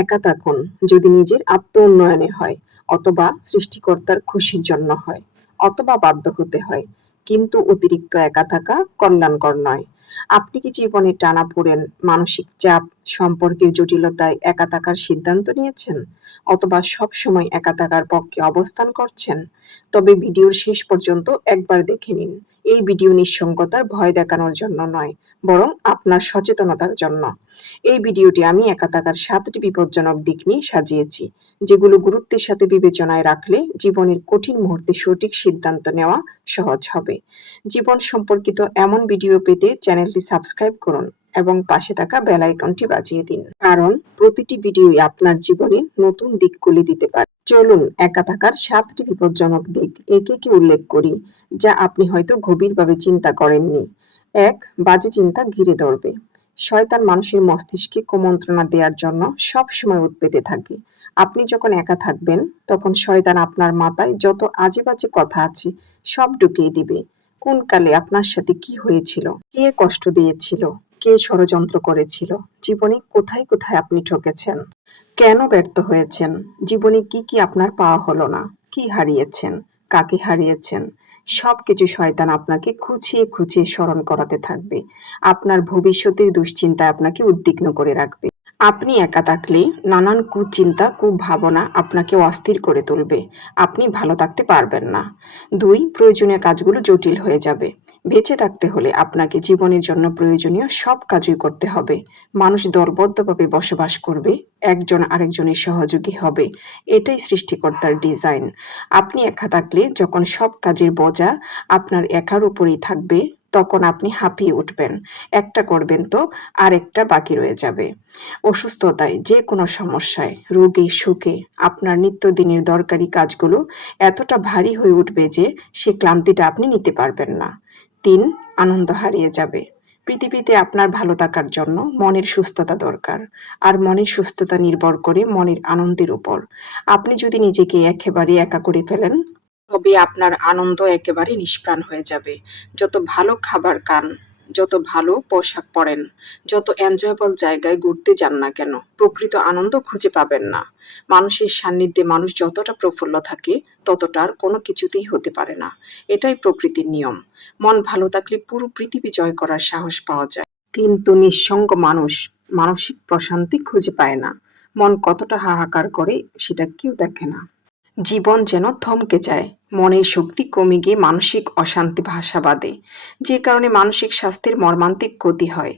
একা থাকুন যদি নিজের আত্ম উন্নয়নে হয় অথবা সৃষ্টিকর্তার খুশির জন্য হয়, অথবা বাধ্য হতে হয়। কিন্তু অতিরিক্ত একা থাকা কল্যাণকর নয়। আপনি কি জীবনে টানা পড়েন মানসিক চাপ সম্পর্কের জটিলতায় একা থাকার সিদ্ধান্ত নিয়েছেন, অথবা সব সময় একা থাকার পক্ষে অবস্থান করছেন। তবে ভিডিওর শেষ পর্যন্ত একবার দেখে নিন। এই ভিডিও নিঃসঙ্গতার ভয় দেখানোর জন্য নয়, বরং আপনার সচেতনতার জন্য। এই ভিডিওটি আমি একা থাকার সাতটি বিপজ্জনক দিক নিয়ে সাজিয়েছি, যেগুলো গুরুত্বের সাথে বিবেচনায় রাখলে জীবনের কঠিন মুহূর্তে সঠিক সিদ্ধান্ত নেওয়া সহজ হবে। জীবন সম্পর্কিত এমন ভিডিও পেতে চ্যানেলটি সাবস্ক্রাইব করুন। এবং পাশে থাকা বেল আইকনটি বাজিয়ে দিন। কারণ প্রতিটি ভিডিওই আপনার জীবনে নতুন দিক খুলে দিতে পারে। চলুন একা থাকার সাতটি বিপজ্জনক দিক একে কি উল্লেখ করি, যা আপনি হয়তো গভীরভাবে চিন্তা করেননি। এক, বাজে চিন্তা ঘিরে ধরবে। শয়তান মানুষের মস্তিষ্কে কুমন্ত্রণা দেওয়ার জন্য সব সময় উৎপেতে থাকে। আপনি যখন একা থাকবেন, তখন শয়তান আপনার মাথায় যত আজে বাজে কথা আছে সব ঢুকিয়ে দিবে। কোন কালে আপনার সাথে কি হয়েছিল? কে কষ্ট দিয়েছিল? কে ষড়যন্ত্র করেছিল? জীবনে কোথায় কোথায় আপনি ঠকেছেন? কেন ব্যর্থ হয়েছেন? জীবনে কি কি আপনার পাওয়া হলো না? কি হারিয়েছেন? কাকে হারিয়েছেন? সবকিছু শয়তান আপনাকে খুঁচিয়ে খুঁচিয়ে স্মরণ করাতে থাকবে। আপনার ভবিষ্যতের দুশ্চিন্তা আপনাকে উদ্বিগ্ন করে রাখবে। আপনি একা থাকলে নানান কুচিন্তা, কুভাবনা আপনাকে অস্থির করে তুলবে। আপনি ভালো থাকতে পারবেন না। দুই, প্রয়োজনীয় কাজগুলো জটিল হয়ে যাবে। বেঁচে থাকতে হলে আপনাকে জীবনের জন্য প্রয়োজনীয় সব কাজই করতে হবে। মানুষ দলবদ্ধভাবে বসবাস করবে, একজন আরেকজনের সহযোগী হবে। এটাই সৃষ্টিকর্তার ডিজাইন। আপনি একা থাকলে যখন সব কাজের বোঝা আপনার একার উপরেই থাকবে, তখন আপনি হাঁপিয়ে উঠবেন। একটা করবেন তো, আরেকটা বাকি রয়ে যাবে। অসুস্থতায় যে কোনো সমস্যায়, রোগী, সুখে আপনার নিত্যদিনের দরকারি কাজগুলো এতটা ভারী হয়ে উঠবে যে সে ক্লান্তিটা আপনি নিতে পারবেন না। তিন আনন্দ হারিয়ে যাবে। পৃথিবীতে আপনার ভালো থাকার জন্য মনের সুস্থতা দরকার, আর মনের সুস্থতা নির্ভর করে মনের আনন্দের উপর। আপনি যদি নিজেকে একেবারে একা করে ফেলেন, তবে আপনার আনন্দ একেবারে নিষ্প্রাণ হয়ে যাবে। যত ভালো খাবার খান যত ভালো পোশাক পরেন, যত এনজয়েবল জায়গায় ঘুরতে যান না কেন, প্রকৃত আনন্দ খুঁজে পাবেন না। মানুষের সান্নিধ্যে মানুষ যতটা প্রফুল্ল থাকে, ততটা আর কোনো কিছুতেই হতে পারে না। এটাই প্রকৃতির নিয়ম। মন ভালো থাকলে পুরো পৃথিবী জয় করার সাহস পাওয়া যায়। কিন্তু নিঃসঙ্গ মানুষ মানসিক প্রশান্তি খুঁজে পায় না। মন কতটা হাহাকার করে, সেটা কেউ দেখে না। জীবন যেন থমকে যায়। মনের শক্তি কমে গিয়ে মানসিক অশান্তি ভাষা বাঁধে যে কারণে মানসিক স্বাস্থ্যের মর্মান্তিক ক্ষতি হয়।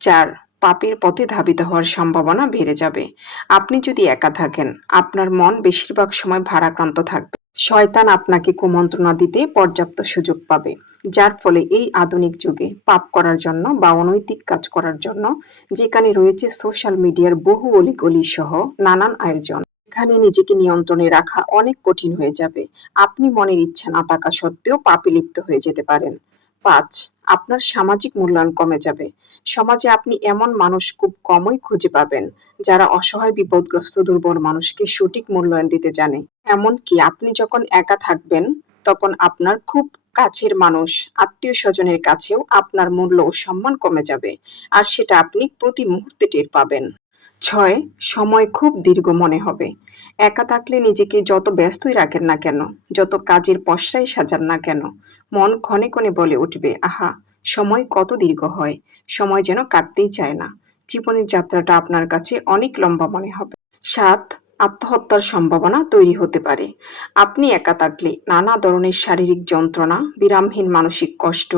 চার, পাপের পথে ধাবিত হওয়ার সম্ভাবনা বেড়ে যাবে। আপনি যদি একা থাকেন, আপনার মন বেশিরভাগ সময় ভারাক্রান্ত থাকবে। শয়তান আপনাকে কুমন্ত্রণা দিতে পর্যাপ্ত সুযোগ পাবে, যার ফলে এই আধুনিক যুগে পাপ করার জন্য বা অনৈতিক কাজ করার জন্য যেখানে রয়েছে সোশ্যাল মিডিয়ার বহু অলিগলি সহ নানান আয়োজন। এখানে নিজেকে নিয়ন্ত্রণে রাখা অনেক কঠিন হয়ে যাবে। আপনি মনের ইচ্ছা না থাকা সত্ত্বেও পাপে লিপ্ত হয়ে যেতে পারেন। পাঁচ, আপনার সামাজিক মূল্যায়ন কমে যাবে। সমাজে আপনি এমন মানুষ খুব কমই খুঁজে পাবেন, যারা অসহায়, বিপদগ্রস্ত, দুর্বল মানুষকে সঠিক মূল্যায়ন দিতে জানে। এমনকি আপনি যখন একা থাকবেন, তখন আপনার খুব কাছের মানুষ আত্মীয় স্বজনের কাছেও আপনার মূল্য ও সম্মান কমে যাবে, আর সেটা আপনি প্রতি মুহূর্তে টের পাবেন। ছয়, সময় খুব দীর্ঘ মনে হবে। একা থাকলে নিজেকে যত ব্যস্তই রাখেন না কেন, যত কাজের পশ্চাই সাজান না কেন, মন ক্ষণে ক্ষণে বলে উঠবে, আহা, সময় কত দীর্ঘ হয়, সময় যেন কাটতেই চায় না। জীবনের যাত্রাটা আপনার কাছে অনেক লম্বা মনে হবে। সাত আত্মহত্যার সম্ভাবনা তৈরি হতে পারে। আপনি একা থাকলে নানা ধরনের শারীরিক যন্ত্রণা, বিরামহীন মানসিক কষ্ট,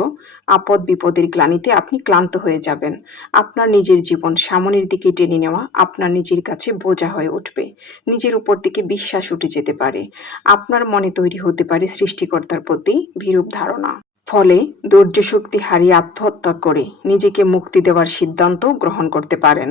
আপদ বিপদের গ্লানিতে আপনি ক্লান্ত হয়ে যাবেন। আপনার নিজের জীবন সামনের দিকে টেনে নেওয়া আপনার নিজের কাছে বোঝা হয়ে উঠবে। নিজের উপর দিকে বিশ্বাস উঠে যেতে পারে। আপনার মনে তৈরি হতে পারে সৃষ্টিকর্তার প্রতি বিরূপ ধারণা। ফলে ধৈর্য শক্তি হারিয়ে আত্মহত্যা করে নিজেকে মুক্তি দেওয়ার সিদ্ধান্ত গ্রহণ করতে পারেন।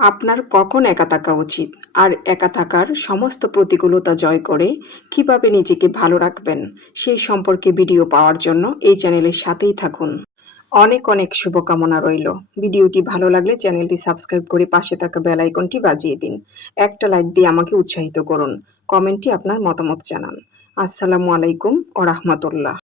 আপনার কখন একা থাকা উচিত? আর একা থাকার সমস্ত প্রতিকূলতা জয় করে কীভাবে নিজেকে ভালো রাখবেন? সেই সম্পর্কে ভিডিও পাওয়ার জন্য এই চ্যানেলের সাথেই থাকুন। অনেক অনেক শুভকামনা রইল। ভিডিওটি ভালো লাগলে চ্যানেলটি সাবস্ক্রাইব করে পাশে থাকা বেল আইকনটি বাজিয়ে দিন। একটা লাইক দিয়ে আমাকে উৎসাহিত করুন। কমেন্টে আপনার মতামত জানান। আসসালামু আলাইকুম ও রাহমাতুল্লাহ।